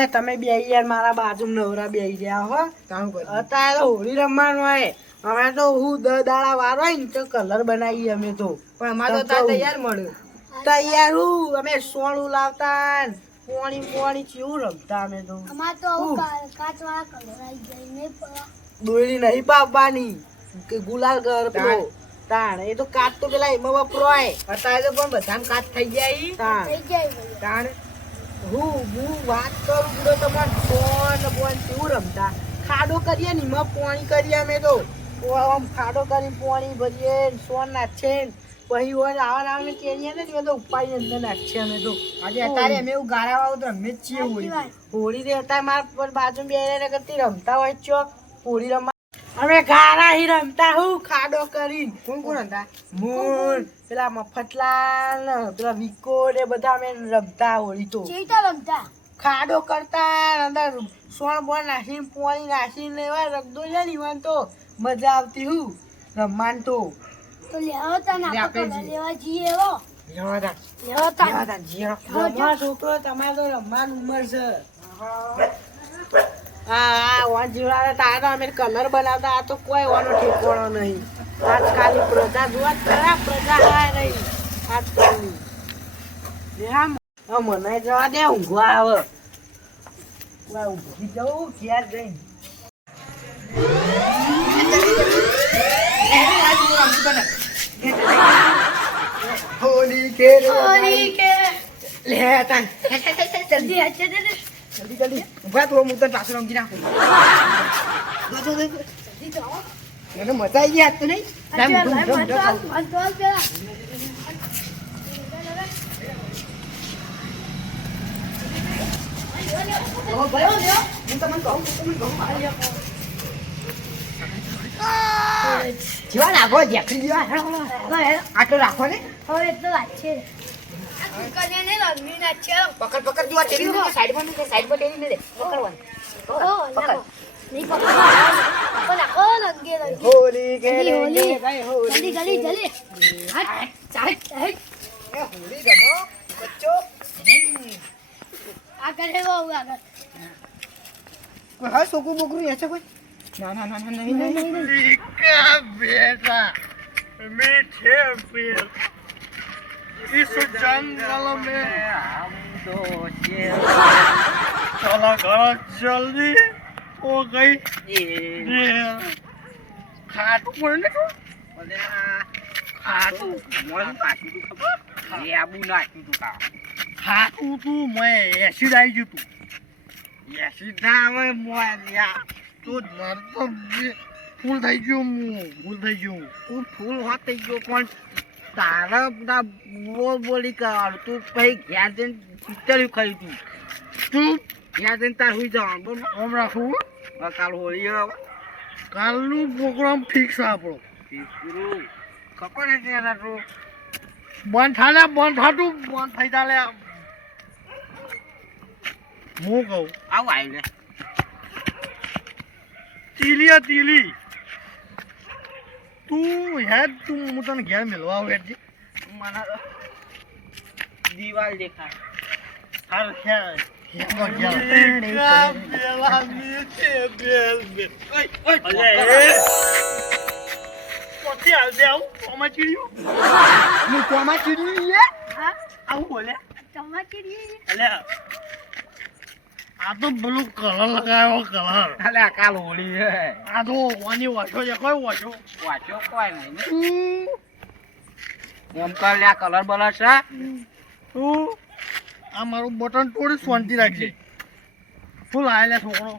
લે તમે બે યાર મારા બાજુ નવરા બેહી રહ્યા હો. અત્યારે તો હોળી રમવાનું હોય. અમે તો હું દાડા વાર હોય ને તો કલર બનાવીએ અમે તો. પણ અમારે તો તૈયાર મળ્યું. તૈયાર હું અમે સોનું લાવતા ને પોણી ચેવું રમતા અમે તો. અમાર તો આવું કાચવાળા કલર આવી જાય ને દોરી નહીં બાપવાની કે ગુલાલ કર પેલો તાણ એ તો કાચ તો પેલા એમાં વપરાય. અત્યારે તો પણ બધાને કાચ થઈ જાય. તાણ થઈ જાય ભાઈ. તાણ હું વાત કરું બધો તમારે ફોન બોન કેવું રમતા ખાડો કરીએ ને એમાં પોણી કરીએ અમે તો આમ ખાડો કરીને પોણી ભરીએ સોન નાખીએ ને પછી હોય આવા કેરીએ ને તો ઉપાડી અંદર નાખીએ અમે તો. આજે અત્યારે અમે એવું ગાળા વાળું તો રમે જ છીએ હોળી. હોળી રે અત્યારે મારા બાજુ બે કરતી રમતા હોય ચોક હોળી રમવા અમે ગારા હી રમતા હું ખાડો કરીને. કોણ કોણ હતા? મૂળ પેલા મફતલાલ ને પેલા વિકો ને બધા અમે રમતા હોળી તો. ચેતા રમતા ખાડો કરતા અંદર સોણ બોણ નાખીને પોણી નાખીને એવા રગદો છે ને એમાં તો મજા આવતી હું રમવાન તો. તો લેવો તા ના આપણે લેવા જઈએ એવો લેવો તા રમવા છોકરો તમારે તો રમવાની ઉંમર છે. હા ઓન જીવડા તારે અમે કલર બનાવતા આ તો કોઈ વાનો ઠેકવાનો નહીં. આજકાલની પ્રજા જોવા ખરા પ્રજા હા નહીં આજકાલની. હા મને જવા દે ઊંઘવા આવે. ઊંઘી જવું ઘેર જઈને. હોળી કે હોળી કે લે તાન જલ્દી હશે દે જલ્દી ઉભા તો હું તને પાછળ રમજી નાખું. જલ્દી તો આવો. મને મજા આવી ગઈ આજ તો નહીં. જેવા નાખો જેકરી જેવા આટલો રાખો ને. હવે તો વાત છે કન્યાને રંગી ના છે પકડ પકડ જોવા ટેરી ને સાઈડમાં ને સાઈડમાં ટેરી ને દે પકડવાનું. નાખો નહીં પકડો પણ નાખો રંગે રંગે હોળી કે હોળી. ભાઈ હોળી જલ્દી જલ્દી હટ ચાટ હટ હોળી રમો બચ્ચો. આગળ હે બહુ આગળ કોઈ હા છોકરું બોકરું છે કોઈ? ના ના ના ના નહીં નહીં बेटा मीठे पेड़ इस जंगल में हम दो शेर चला घर जल्दी हो गई खाटू पड़ने को खाटू मन खाटू तू खबर आबू नाखू तू का खाटू तू मैं एसिड आई जू तू एसिड ना मैं मोया તો માર તો ફૂલ થઈ ગયું ફૂલ થઈ ગયું તું ફૂલ હોત થઈ ગયો પણ તારા બધા બોલી કર તું પછી ઘેર જઈને પિક્ચર ખાઈ તું ઘેર જઈને તાર સુઈ જવાનું બોલ આમ રાખું કાલ હોળી કાલનું પ્રોગ્રામ ફિક્સ આપણો ખબર છે ત્યાં તો બંધ થાલે બંધ થાતું બંધ થઈ ચાલે હું કહું આવું આવી લે તીલિયા તીલી તું હેડ તું હું તને ઘેર મેળવા આવું હેડ મને દિવાલ દેખાય હાલ ખેર આ તો પેલું કલર લગાવ્યો કલર અલે કાલ હોળી છે આ તો વાની વાછો છે કોઈ વાછો કોઈ નહીં એમ કર લે કલર બલર છે તું આ મારું બટન તોડી શાંતિ રાખજે શું લાવે લે છોકરો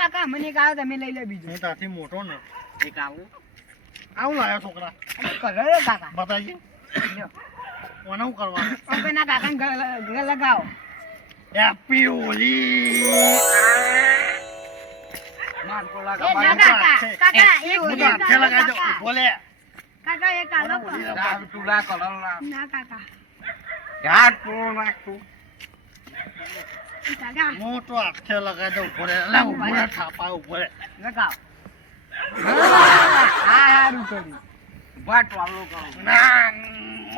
કાકા મને કાકા તમે લઈ લે બીજું હું ત્યાંથી મોટો ને એક આવું આવું લાવ્યો છોકરા કલર કાકા બતાવી કોને શું કરવાનું ના કાકા ગળે લગાવો હેપી હોલી કાકા બોલે કાકા એક આલો તુલા કલર ના કાકા યાર તું નાખતું કાકા મોટો હાથે લગાવી દઉં પડે એટલે ઉપર થાપા ઉપર લગાવ હા સારું કર્યું વાત વાળો કરો ના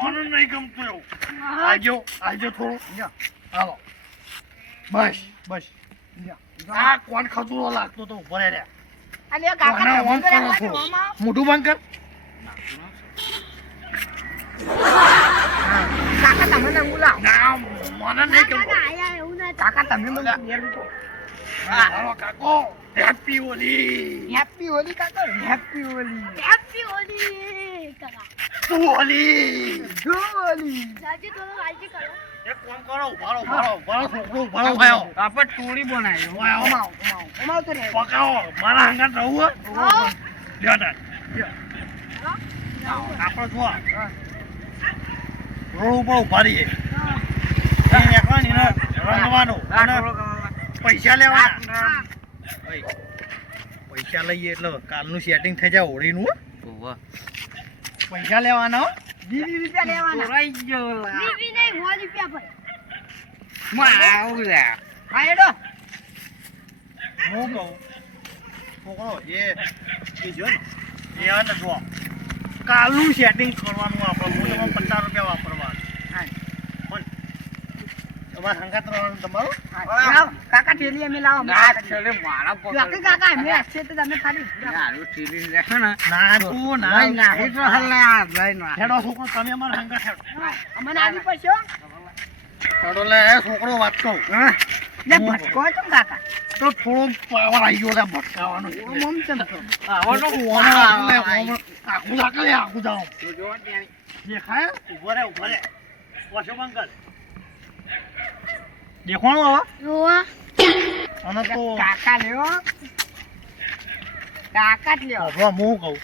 મને નહીં ગમતું એવું આજો થોડું હાલો બસ આ કોણ ખતરો લાગતો તો ઉભો રે અલે કાકા મોઢું બંધ કર કાકા તમે ને બોલાવો ના મને નહીં ગમતું આયા એવું ના કાકા તમે મને ઘેર મૂકો હાલો કાકો હેપી હોલી હેપી હોલી કાકા હેપી હોલી હેપી હોલી કાકા તું હોલી હોલી સાજી તો આજી કરો એક કામ કરો ઉભારો છોકરો ઉભારો ભાયો આપણે ટોળી બનાવ્યો વાયો અમાવ તો રે પકાવો મારા હંગાત રહું હા લ્યો આપણે જો રોડ ઉપર ઉભા રહીએ રંગવાનો અને પૈસા લેવાના પૈસા લઈએ એટલે કાલનું સેટિંગ થઈ જાય હોળીનું પૈસા લેવાના 20 રૂપિયા લેવાના બીબી નહીં 100 રૂપિયા ભાઈ હા એડો હું કહું છોકરો એ જો ને એ ને જો કાલનું સેટિંગ કરવાનું આપણે હું તમે 50 રૂપિયા વાપરવાનું પણ તમારે હંગાત રહેવાનું તમારું લાવો કાકા ઠેલી અમે લાવો મારા બાકી કાકા અમે હશે તો તમે ખાલી ના તું ના હેડો છોકરો તમે અમારા હંગાત હેડો અમને આવી પડશે હો. હેડો લે એ છોકરો વાત કહું લે ભટકો છો ને કાકા તો થોડો પાવર આવી ગયો છે ભટકાવાનો ઓમ ચમકો આખું લાગે આખું જાઓ દેખાય ઉભો રે પાછો બંધ કર દેખાણું હવે રોવા અને તો કાકા લ્યો કાકા જ લ્યો હવે હું કહું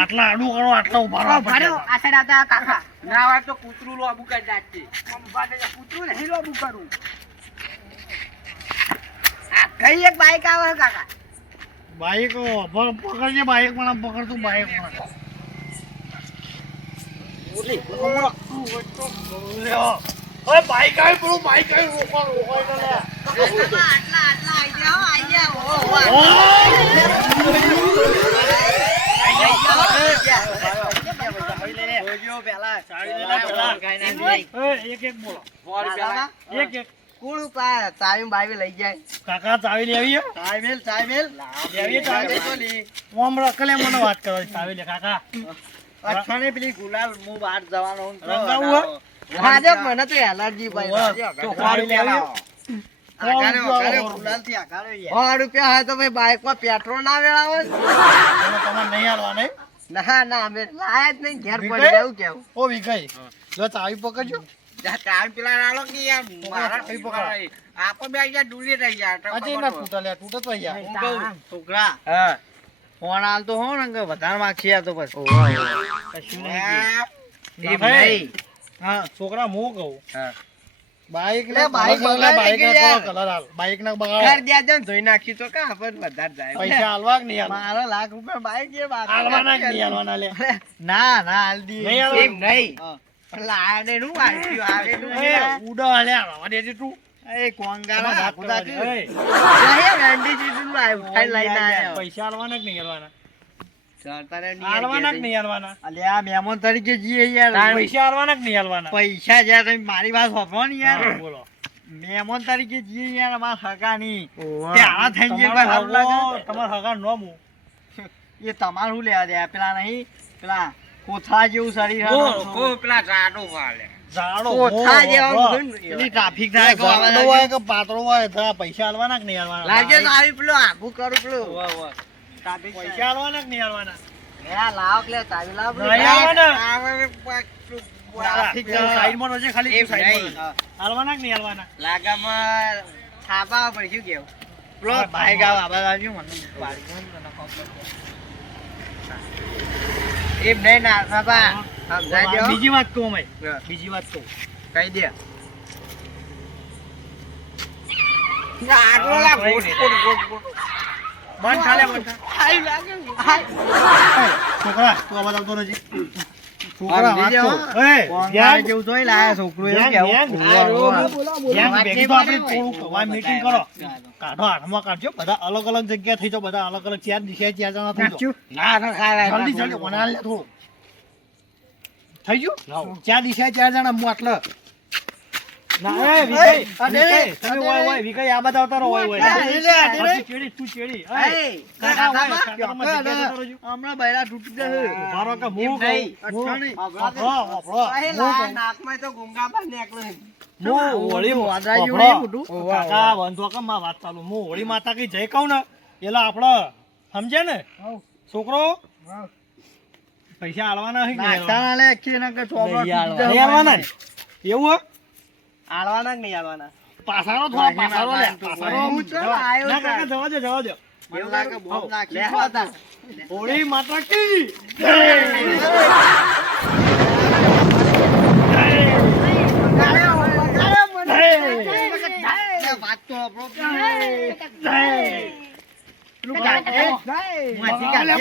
આટલા આડું કરો આટલા ઉભા રહો ભરો આ સાઈડ આવતા કાકા ના હોય તો કૂતરું લોબુ કરી નાખશે પૂછું નહીં લોબુ કરું આ કઈ એક બાઈક આવે છે કાકા બાઈક પકડજે બાઈક પણ પકડતું બાઈક પણ ઓય બાઈક આવી પેલું બાઈક આવી રોકો આટલા આઈ જાઓ એક બોલો એક કોણ ચાવી બાવી લઈ જાય કાકા ચાવી લેવી ચાવી લેવી ઓમ રકલે મને વાત કરો ચાવી લે કાકા અઠવાણે પેલી ગુલાલ હું બહાર જવાનો રંગાવું આજે મને તો એલર્જી ભાઈ તો ચાવી લેવી રૂપિયા હોય તો ભાઈ બાઈક માં પેટ્રોલ ના વેળાવો તમારે નહીં હાલવા નહીં ના અમે લાયા જ નહીં ઘેર પડી જવું કેવું ઓ વિકઈ જો ચાવી પકડજો ચાવી પેલા નાલો કે યાર મારા કઈ પકડાય આપો બે અહીંયા ડૂલી રહી ગયા અજે ના તૂટા લે તૂટત તો યાર હું કહું છોકરા ફોન હાલ તો હો ને વધારે માગશે આ તો બસ કશું એમ નહીં હા છોકરા હું કહું હા. બાઈક લે, બાઈક બગાડી બાઈક ગઈ ના યાર. કલર હાલ બાઈક ના ઘર બગાડ દ્યા જન ધોઈ નાખ્યું તો કા આપણને વધારે જાય પૈસા હાલવા કે નહીં હાલવા મારો લાખ રૂપિયા બાઈક જે બાકી હાલવાના કે નહીં હાલવાના લે ના હાલ દી નહીં હાલવાનું? એમ નહીં હા. પણ લાયા ને નું આવ્યું આવેલું એ ઉડો હાલે હાલવા દેજે તું એ કોંગારા તમારે આખું વાત દાખ્યું. કરવાની. લાયા વેન્ડી જીતું લાવ્યું ઉઠાઈ લઈને આયા પૈસા હાલવાના કે નહીં હાલવાના સરતારે નહીં હાલવાના કે ગયા નહીં હાલવાના અલ્યા મહેમાન તરીકે જઈએ યાર પૈસા હાલવાના કે નહીં હાલવાના પૈસા જ્યાં તમે મારી વાત સાંભળો ને યાર બોલો મહેમાન તરીકે જઈએ યાર અમારા હગાની તે આવા થઈ ગયા કોઈ સારું તમારા લાગે તમારા હગા નોમ હું એ તમારું લેવા દે પેલા નહીં પેલા કોથળા જેવું શરીર પેલા ઝાડો કોથળા જેવા હો. બધું ને, પેલી ટ્રાફિક થાય કે આવા ઝાડો હોય કે પાતળો હોય તો પૈસા હાલવાના કે નહીં હાલવાના લાગે તો આવી પેલો આઘું કરું પેલું ટ્રાફિક પૈસા હાલવાના કે નહીં હાલવાના લાવ લે ચાવી લાવ નહીં આવવાના. ટ્રાફિક સાઈડમાં રહેજે ખાલી એમ તું સાઈડમાં નહીં. રહેજે. હાલવાના કે નહીં હાલવાના લાગામાં થાપા પડ્યું કેવું પેલો હા, ભાઈ હા. ગાવ આબાદ આવ્યું મને વાળ્યું ને તને ખબર પડે. એમ નહીં ના થાપા સમજાય દો. બીજી વાત કહું મેં બીજી વાત કહું કહી દે આગળ લા ગોટ ગોટ ગોટ બંધ ચાલે બંધ આઈ લાગે છોકરા તું અવાજ આવતો નથી છોકરા વાત સમજી કહું. જાઓ. એ, ધ્યાન, જેવું જોઈ લાયા છોકરું એવું ધ્યાન, કેવું ધ્યાન. ધ્યાન વાત ભેગી નહીં તો આપણે બનાવી હોય. થોડુંક વાર meeting કરો કાઢો હાથમાં કાઢજો બધા અલગ અલગ જગ્યા થઈ જાઓ બધા અલગ અલગ ચાર દિશાએ ચાર જણા થઈ જાઓ ના ના ખાય જલ્દી જલ્દી વનાલ લે થોડું થઈ ગયું લાવો. ચાર દિશા ચાર જણા મોટલ ના એ એ, વિકય અડે, તમે અડે. ઓય વિકય આ બધા આવતા રહો ઓય અડે, અડે. ચેડી તું ચેડી એ, કાકા ઓય કાકા, કાકા તમે જગ્યા જતા રહેજો. હમણાં બૈરા તૂટી જશે. ઉભા રહો કે એમ હું નહીં. કહું. અચ્છા નહીં. વાપરો. પહેલા નાકમાં તો ગુંગાબા નીકળે. હું હોળી વાદળાયું વાપરો. નહીં મોટું? કાકા બંધો કે માં વાત ચાલુ હું હોળી માતા કી જય કહું ને એટલે આપડે સમજે ને છોકરો પૈસા આલવાના હે કે નહીં નાસ્તાના લે, આખી ના કે ચોપડો નહીં તૂટી આલવાના. જાય. નહીં આલવાના ને? એવું હે? આલવાના કે નહીં આલવાના? પાસારો થોડો પાસારો લે પાસારો હું ચાલ આયો ના તાર. કાકા જવા દો મને લાગે બોમ્બ હઉ. નાખી લે, હતા. હોળી માતા કી લે, વાત તો આપણો. માંથી કાઢે.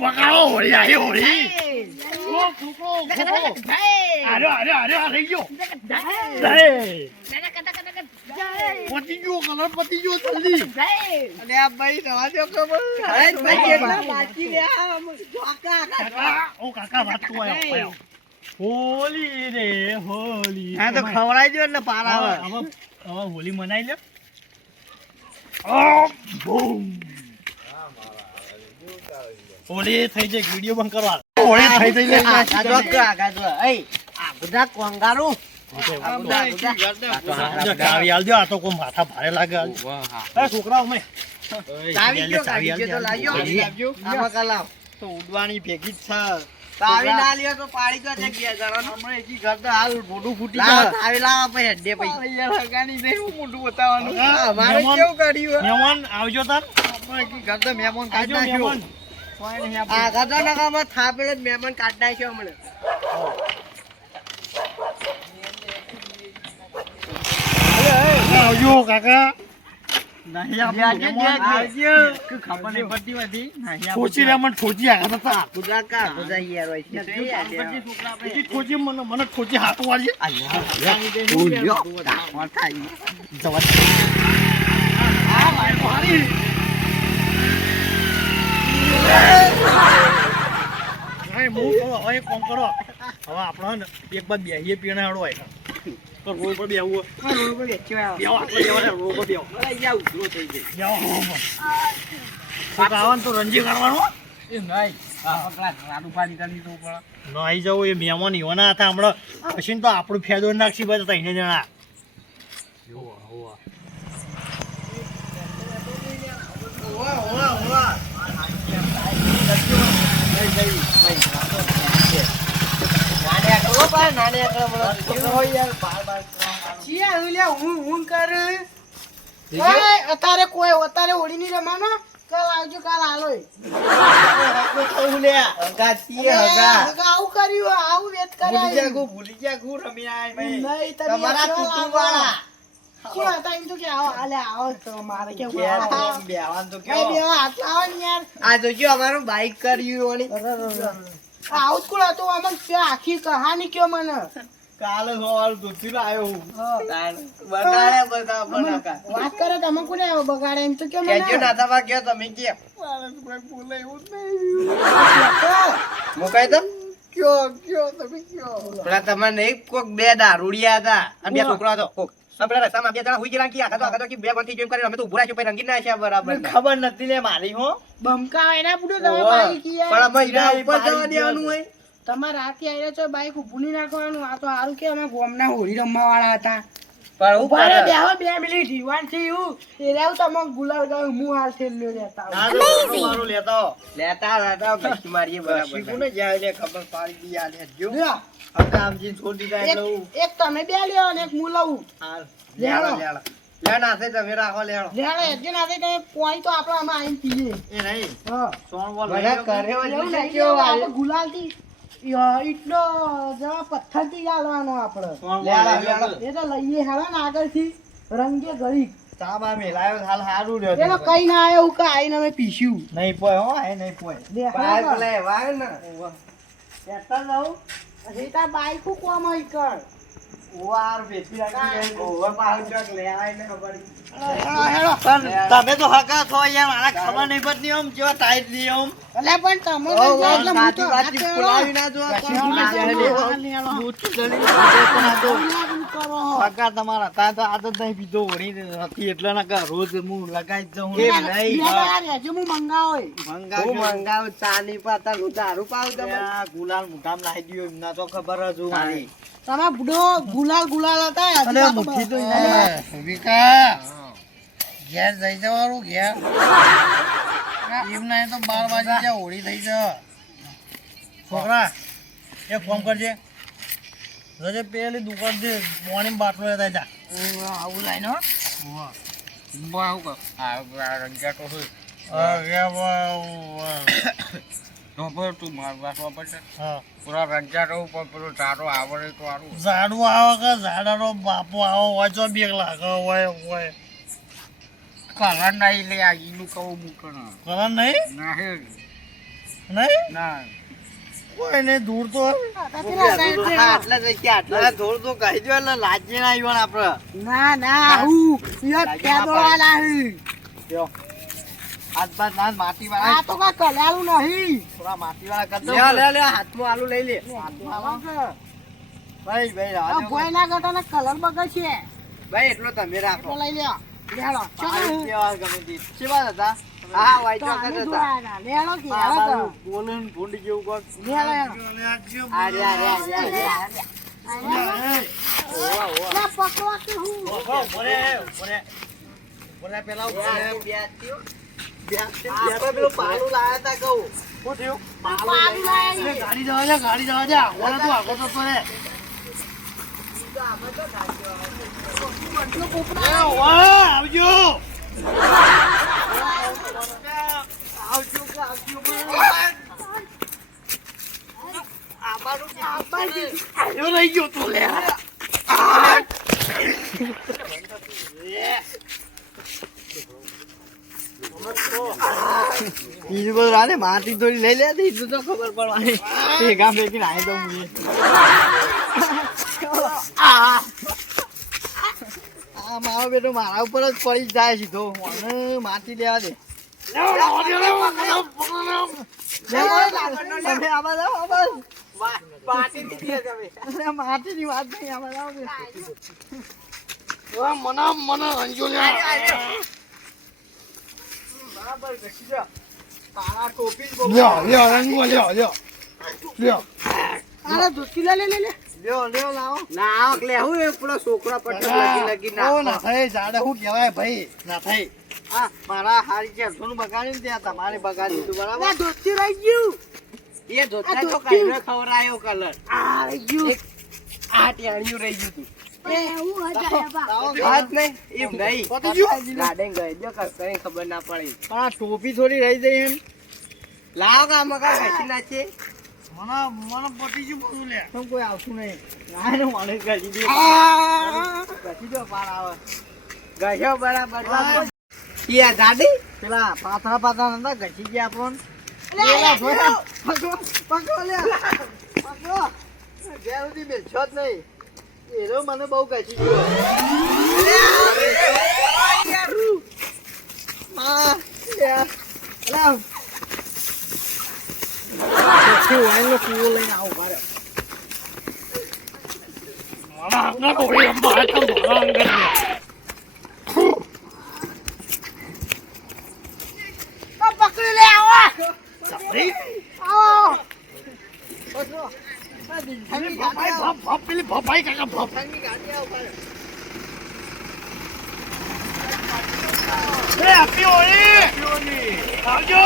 વગાડો હોળી આવી હોળી ઓ ફૂકો ફૂકો આરે રહી ગયો પતી ગયો કલર પતી ગયો જલ્દી અને આ ભાઈ રવા દો ખબર. અરે ભાઈ કેટલા બાકી રહ્યા. આમ જોકા. કાકા ઓ કાકા વાત તો આયો હોળી રે હોળી હા તો ખવડાવી દો એટલે પાર આવે. હવે હોળી મનાઈ લે ઓ બૂમ હોળી થઈ જાય વિડિયો બંધ કરવા હોળી થઈ જઈ લે આ બધા કોંગારું. ચાવી આલ દો આ તો કોઈ માથા ભારે લાગે એ છોકરાઓ મેં ચાવી ગયો, ચાવી ગાડી ગયો તો લાવ્યો. આલ આમાં કલાવ. તો ઉડવાની ભેગી જ છે ચાવી ના લ્યો તો પાડી દો છે 2000 નો. હમણાં એકી ઘર તો હાલ મોઢું ફૂટી લાવો, જાય ચાવી લાવો પછી હેડે પછી. યાર હગાની નહીં હું મોઢું બતાવવાનું હા, અમારે મહેમાન- કેવું કર્યું હે? મહેમાન આવજો તાર હમણાં એકી ઘર તો મહેમાન કાઢી આવજો નાખ્યો મહેમાન કોઈ નહીં આપણે. આ ગધા નકામાં થાપેલો જ મહેમાન કાઢી નાખ્યો હમણાં. આવજો કાકા નહીં આપણે મહેમાન આવજો. કે ખબર નહીં પડતી હોતી. નહીં આપણે. ઠોચી રે મને ઠોચી આગળ હતા બધા કા બધા યાર હોય છે. પછી છોકરા આપણે ઠોચી ઠોચી મને ઠોચી હાથ વાળી જવા દે. નહીં, હું કહું, હવે એક કામ કરો હવે આપણે ને એક બાદ બેહીએ પીણે હાડો હોય તો રોડ પર બેહવું હોય. હા, રોડ પર બેસ્યો આવ્યો. બેહો આટલે બેહો ને, રોડ પર બેહો. બેહો. છોકરા આવે ને તો રંજી કાઢવાનો એ નહીં. આ પેલા રાડુ પાડી કરી તો ઉપર. ન આવી જવું એ મહેમાન એવાના હતા હમણાં પછી તો આપણું ફેદો નાખશી બધા ત્રણે જણા છીએ ઓલ્યા હું કરે ઓય અત્યારે હોળી ની રમાનો કાલ આવજો કાલ આલોય આવું કર્યું આવું વેત કર્યા નહીં તમે તમારા કુટુંબ વાળા. શું હતા એમ તો કે આવો હાલે આવો તો મારે કેવું ઘેર આવો. આવો, બેહવાનું તો એ કેવો. બે આટલા આવો ને યાર આ જોજો અમારું બાઈક કર્યું વળી. આવું જ કોણ હતું આમાં ત્યાં આખી કહાની કયો મને કાલે સવારે દૂધથી લાવ્યો હું. બગાડે બધા બનાકા. વાત કરે તમે કોને બગાડે એમ તો કે મને કેજો નાતામાં ગયો તમે કે હું કહી દઉં કયો તમે કયો પેલા તમારે એક કોક બે દારૂડિયા હતા અને બે છોકરા હતો કોક. અને પેલા રસ્તામાં બે જણા હુઈ ગયેલા કે આખા તો બે બંથી જોઈન કરીને અમે તો ઉભરા છે પછી રંગીન ના છે બરાબર ખબર નથી લે મારી હો બમકા એના બુડો તમે બાઈક યાર પણ અમે ઈડા ઉપર જવા દેવાનું હોય. તમારે રાતે આવીને છો બાઈક ઊભું નહીં નાખવાનું આ તો સારું કે અમે ગોમના હોળી રમવા વાળા હતા પણ હું ઉભા રહે કરે? બેહો 2 મિનિટ જીવાન છે એવું એ રહ્યું તમે ગુલાલ ગાવ હું હાલ થેલ્યો લેતા આવું. ના તો મારું લેતા આવો. લેતા ઘસી મારીએ બરાબર કોને જાય એટલે ખબર પાડી દી આ લેજો લ્યો, કામજી છોડી દીધા એટલે હું એક તમે બે લ્યો અને એક હું લઉં હાલ લેણો. લેણો લેણ હાથે તમે રાખો લેણો લેડો એકજણ હાથે તમે પોણી તો આપણે આમાં આવીને પીએ એ નહીં હા સોનવોલ બધા કરે હોય એવું તો નહીં કેવો કે આવે? આપણે ગુલાલથી એટલો જવા પથ્થરથી ગાળવાનો આપણે એ તો લઈએ હાલો ને આગળથી રંગે ગળી તાબા મેલાયો હાલ હારું રહ્યો એનો કઈ ના આવ્યો હું કઈ આઈને અમે પીસ્યું નહીં પોય હો એ નહીં પોય લે, બાર હા, પેલા એવા આવે ને લેતા જાઉં હજી તાર બાઈક કોમ હોય કર ઓવાર બેસી રાખી ઓવર પાહુ ચક લે આઈને ખબર તમે તો હકા છો યાર મારા ખબર નહીં પડતી આમ જેવા ટાઈટ લી આમ અલે પણ તમે તો એટલે હું તો વાતી ફુલાવી ના જો હકા તમારા તા તો આદત નહીં પીધો વળી હતી એટલે ના કા રોજ હું લગાઈ જ જાઉં એમ નહીં. હું મંગાવો હું મંગાવ ચાની પાતા નું દારૂ પાવ તમે ગુલાલ મુઠામ લાવી દ્યો એમના તો ખબર જ હું મારી તમે બુડો ગુલાલ હતા અરે મુઠ્ઠી તો વિકા ઘેર જઈ જવાનું ઘેર એમ ના તો 12 વાગી જાય હોળી થઈ જાય છોકરા એક ફોન કરજે રજે પેલી દુકાન છે મોર્નિંગ બાટલો લેતા જા આવું લાઈન હો બાવ કો આ રંગા તો હોય તો પર તું માર વાસવા પડશે હા પૂરા રંગા રહું પણ પેલો ચારો આવડે તો આરું ઝાડુ આવે કે ઝાડાનો બાપો આવો હોય તો બેગ લાગે હોય કલર નહીં લે આ ઈનું કહું મૂકણ કલર નહીં ના હે નહીં ના કોઈ નહીં દૂર તો આટલા જગ્યા આટલા થોડું તો કહી દો એટલે લાજી ના આવ્યો ને આપડે ના ના આવું યો ટેબો વાલા હી હાથ બાદ ના માટી આ વાળા તો કા કલાળું નહીં થોડા માટી વાળા કરી દો લે હાથમાં આલુ લઈ લે ભાઈ ભાઈ આ રાજો ભોય ના ગટાને કલર બગડ છે ભાઈ એટલો તમે રાખો એટલો લઈ લ્યો લેડો પાણી પીવા ગમે તે શેવા હતા હા વાઈટ ચોકલેટ હતા લેડો કે બોલન ભૂંડી જેવું કોક લેડો આરે આરે આરે ના પકવા કે હું બોલે પેલા પેલું પાલું લાયા તા કહું શું થયું પાડી લાય ગાડી જવા જા ઓલા તું આગળ તો પડે આવજો આવ્યો રહી ગયો તું લે બીજું બધું રાને માટી થોડી લઈ લે બીજું તો ખબર પડવાની ભેગા ભેગી નાઈ દઉં આ મારો બેટો મારા ઉપર જ પડી જ જાય સીધો મને માટી લેવા દે તમે આમાં જાઓ આમાં માટીની વાત નહીં આમાં જાઓ મને અંજો બરાબર ઘસી જા તારા ટોપી જ લ્યો રંગો લ્યો અરે દોસ્તી લે લ્યો લાવો ના લે હું એ પેલો છોકરા પટ્ટો લગી ઓ ના થઈ જાડે હું કહેવાય ભાઈ ના થઈ હા મારા હારી કે સોનું બગાડ્યું ત્યાં તમારે બગાડી દીધું બરાબર ના દોસ્તી રહી ગયું એ જોતા તો કાઈનો ખવરાયો કલર આ રહી ગયું આ ટેણિયું રહી ગયું તું એવું હતા બા વાત નહીં એમ નહીં પતી ગયું? લાડે ગઈ જો કઈ ખબર ના પડી પણ આ ટોપી થોડી રહી જાય એમ લાવ કા મકા ઘસી નાખીએ મને પતી ગયું બધું લે તમ કોઈ આવતું નહીં ના મને ગજી દે ગજી દો પાર આવે ગયો બરાબર યા દાદી પેલા પાથરા નતા ગજી ગયા આપણને પકડો લે પકડો જ્યાં સુધી બેસો જ નહીં એનો મને બહુ ગજી ગયો કૂવો લઈને આવું મારે મારા આગળ કોળી અંબા તો મારા અંગર પકડી લે આવો આવો ભપાઈ કાકા ભપ એ આપી ઓળી આવજો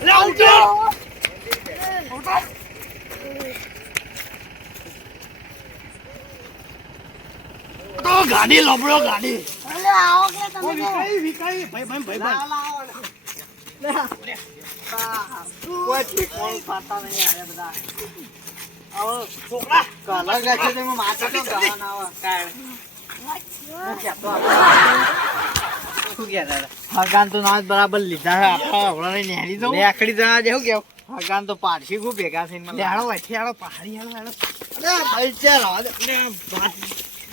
લે આવજો તો ગાડી લબડો ગાડી અલે આવો કે તમે વિકાઈ ભાઈ કોઈ ઠેકાણું ખાતા નહીં આયા બધા આવો છોકરા કલર ગાશે તો એમાં માથે તો ગાવાના આવે શું કહેતા હતા હગાન તો ના બરાબર લીધા છે આપણે હમણાં નેહરી દઉં નેકડી જણા જેવું કેવું હગાન તો પાડશી ખૂબ ભેગા થઈને મને લેહાડો વાઠી હાડો પહાડી હાડો હાડો અરે ભાઈ ચાલ હવે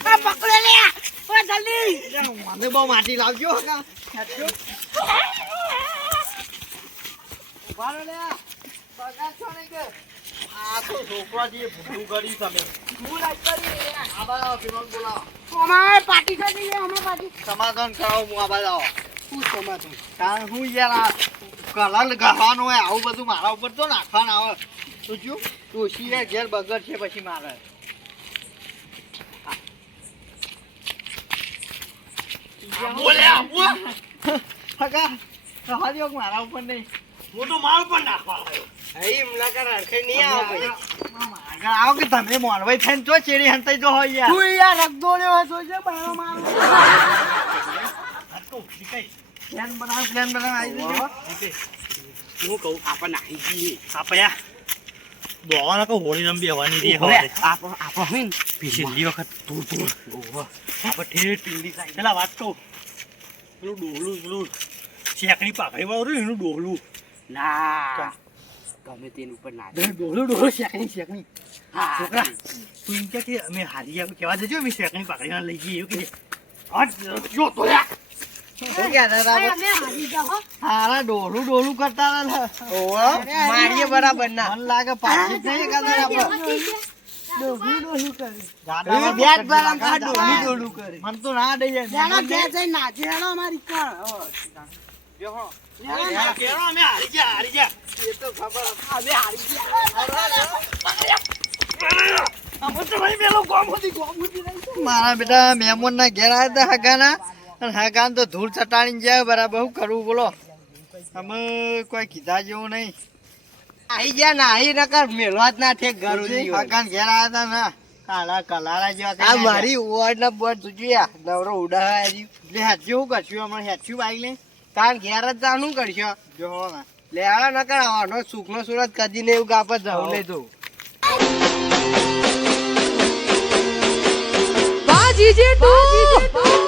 આ પકડે લે ઓય જલ્દી મને બહુ માટી લાવજો હગા ઉભા રહો લે પગાર છો ને કે આ તો છોકરા જે ભૂલું કરી તમે હું લાઈક કરી આ બાજુ વિનોદ બોલાવો અમારે પાર્ટી કરી લે અમારે પાર્ટી સમાધાન કરાવો હું આ બાજુ શું સમાધાન કારણ હું યાર કલર ગહવાનું હોય આવું બધું મારા ઉપર તો નાખવાનું આવે તું શું ડોશી યાર ઘેર બગડ છે પછી મારે હગા હજો મારા ઉપર નહીં હું તો માલ પણ નાખવા આવ્યો. આગળ આવો કે તમે મોનભાઈ થઈને તો ચેડી હંતાઈ જો હોય યાર તું યાર રગદો લેવો તો છે બારો મારો આ તો શીખાય. પ્લાન બનાવ આવી જજો હું કહું આપણે નાખી જઈએ આપણે આ દોવાના કહું હોળી રમી બેવાની રહી હવે આપણે છેલ્લી વખત તું આપણે ઠેર ટીલી થાય પેલા વાત કહું પેલું ડોહલું પેલું શેકણી પાકડી વાળું રહ્યું એનું ડોહલું ના ગમે તેની ઉપર ના ડોળું શેકણી છોકરા તું એમ કે અમે હારી ગયા કહેવા દેજો અમે શેકણી પાકડી લઈ જઈએ એવું કે જો તો યાર હારા ડોલું કરતા મારીએ બરાબર ના મન લાગે પાછી જ નહીં કરતા આપણે ડોહું કરી ડોલું કરે મન તો ના દઈ જાણા બે જઈ નાચે હેડો અમારી કાં અમે હારી ગયા એ તો ખબર મારા બેટા મહેમાન ના ઘેર આવ્યા હતા હગાના અને હગાન તો ધૂળ ચટાણી જાય બરાબર શું કરવું બોલો અમે કોઈ કીધા જેવું નહીં આઈ ગયા ના આઈ નકર મેલવા જ ના ઠેક ઘર હગાન ઘેર આવ્યા હતા ના કાળા કલારા જેવા આ મારી ઓડ ના બોડ તુજ્યા નવરો ઉડાવા લે હેચ્યું શું કરશું અમારે હેચ્યું બાઈક લઈ તાર ઘેર જ જાનું કરશો જો ના લે આ ન કરાવવાનો સુખનો સુરત કદી ને એવું ગાપત જાવ નહીં તો બાજી જે તું